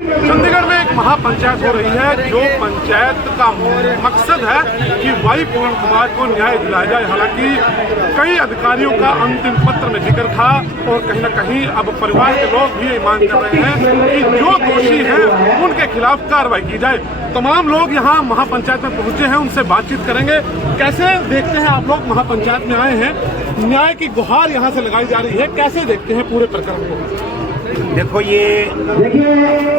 चंडीगढ़ में एक महापंचायत हो रही है, जो पंचायत का मकसद है कि वाई पूर्ण कुमार को न्याय दिलाया जाए। हालांकि कई अधिकारियों का अंतिम पत्र में जिक्र था और कहीं न कहीं अब परिवार के लोग भी ये मांग कर रहे हैं कि जो दोषी हैं उनके खिलाफ कार्रवाई की जाए। तमाम लोग यहाँ महापंचायत में पहुंचे हैं, उनसे बातचीत करेंगे। कैसे देखते हैं आप लोग, महापंचायत में आए हैं, न्याय की गुहार यहाँ से लगाई जा रही है, कैसे देखते हैं पूरे प्रकरण को? देखो, ये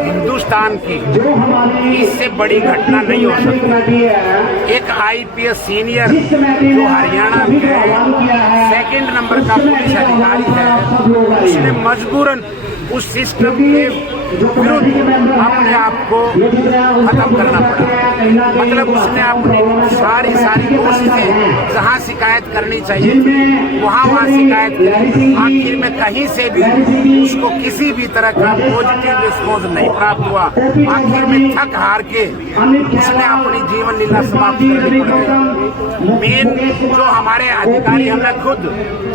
हिंदुस्तान की इससे बड़ी घटना नहीं हो सकती। एक आईपीएस सीनियर जो हरियाणा में सेकंड नंबर का पुलिस अधिकारी है, उसने मजबूरन उस सिस्टम के विरुद्ध अपने आप को खत्म करना पड़ा। मतलब उसने अपनी सारी कोशिशें जहाँ शिकायत करनी चाहिए वहाँ शिकायत की। आखिर में कहीं से भी उसको किसी भी तरह का पॉजिटिव रिस्पॉन्स नहीं प्राप्त हुआ। आखिर में थक हार के उसने अपनी जीवन लीला समाप्त करनी पड़ी। मेन जो हमारे अधिकारी, मैं खुद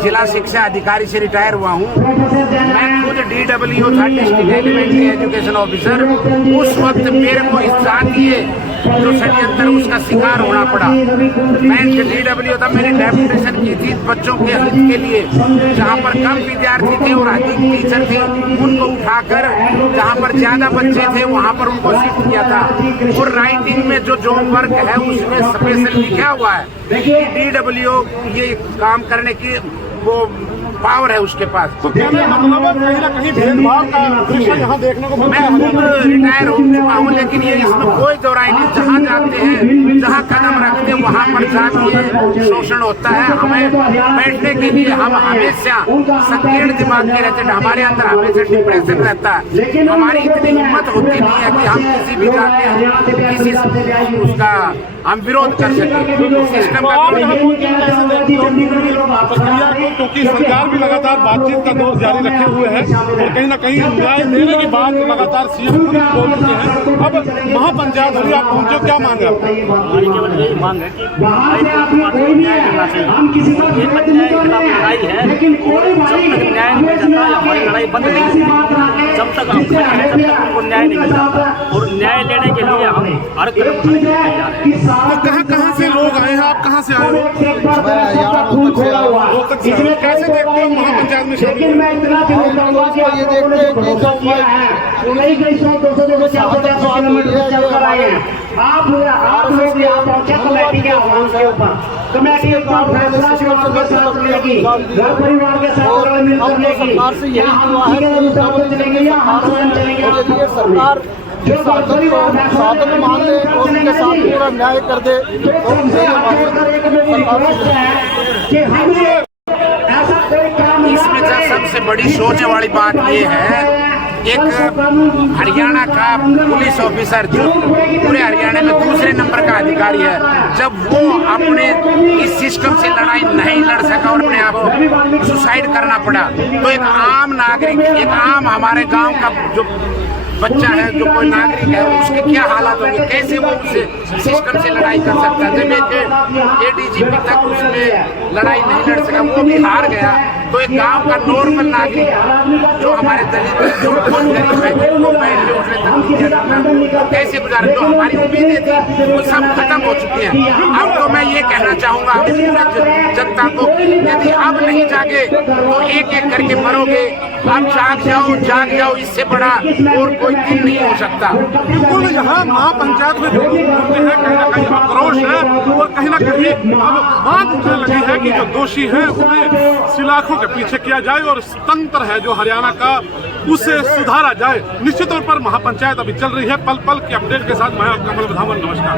जिला शिक्षा अधिकारी से रिटायर हुआ हूँ, मैं खुद DWO था, डिस्ट्रिक्ट एलिमेंट्री एजुकेशन ऑफिसर। उस वक्त मेरे को इस जातीय जो षड्यंत्र उसका शिकार होना पड़ा। मैं DWO था, मैंने डेपुटेशन की थी बच्चों के हित के लिए। जहाँ पर कम विद्यार्थी थे और अधिक टीचर थे, उनको उठाकर जहाँ पर ज्यादा बच्चे थे वहाँ पर उनको शिफ्ट किया था। और राइटिंग में जो वर्क है उसमें स्पेशल लिखा हुआ है कि DWO ये काम करने की वो पावर है उसके पास। तो कहने का मतलब है कहीं ना कहीं भेदभाव का दृश्य यहाँ देखने को मिलता है। मैं खुद रिटायर हो चुका हूँ, लेकिन ये इसमें कोई दोहराई नहीं। जहाँ जाते हैं, जहाँ कदम रखते हैं, वहाँ पर जातीय शोषण होता है। हमें बैठने के लिए हम हमेशा संकीर्ण दिमाग के रहते हैं, हमारे अंदर हमेशा डिप्रेशन रहता है। हमारी इतनी हिम्मत होती नहीं है कि हम किसी भी जाते किसी उसका हम विरोध कर सकें। सिस्टम का क्योंकि सरकार भी लगातार बातचीत का दौर जारी रखे हुए है और कहीं ना कहीं न्याय देने की बात लगातार सीएम खुद भी बोल चुके हैं। अब महापंचायत में आप पहुंचे, क्या मांग है? हमारी केवल यही मांग है कि न्याय मिलना चाहिए। ये न्याय के खिलाफ लड़ाई है, जब तक न्याय नहीं मिल जाता हमारी लड़ाई बंद नहीं होती। जब तक हम खड़े हैं तब तक उनको न्याय नहीं मिल जाता और न्याय लेने के लिए हम हर कदम उठाने के लिए तैयार हैं। तो कहाँ से लोग आए हैं, आप कहाँ से आए हो? रोहतक से। कैसे देखते हो महापंचायत में शामिल? ये देखते हैं कि कमेटी फैसला लेगी, घर परिवार के साथ मिलकर लेगी। सरकार से यही हुआ है कि सरकार साधन मान ले और उनके साथ पूरा न्याय कर दे। इसमें सबसे बड़ी सोचने वाली बात ये है, एक हरियाणा का पुलिस ऑफिसर जो पूरे हरियाणा में दूसरे नंबर का अधिकारी है, जब वो अपने इस सिस्टम से लड़ाई नहीं लड़ सका और अपने आप को सुसाइड करना पड़ा, तो एक आम नागरिक, एक आम हमारे गांव का जो बच्चा है, जो कोई नागरिक है, उसके क्या हालात होंगे, कैसे वो उस सिस्टम से लड़ाई कर सकता है। जब एक ADGP तक उसमें लड़ाई नहीं लड़ सका, वो भी हार गया, तो एक गांव का नॉर्मल नागरिक जो हमारे दलित जो बहुत गरीब है, वो बैठ के उसने तक कैसे गुजारे। जो हमारी उम्मीदें थी वो सब खत्म हो चुकी हैं। अब तो मैं ये कहना चाहूँगा पूरे जनता को, यदि अब नहीं जागे तो एक एक करके मरोगे। अब जाग जाओ, इससे बड़ा और कोई दिन नहीं हो सकता। बिल्कुल, यहाँ महापंचायत में जो होते हैं कहीं ना कहीं आक्रोश है और कहीं ना कहीं अब मांग उठने लगी है कि जो दोषी है उन्हें सलाखों के पीछे किया जाए और तंत्र है जो हरियाणा का उसे सुधारा जाए। निश्चित तौर पर महापंचायत अभी चल रही है। पल पल की अपडेट के साथ मैं कमल धावन, नमस्कार।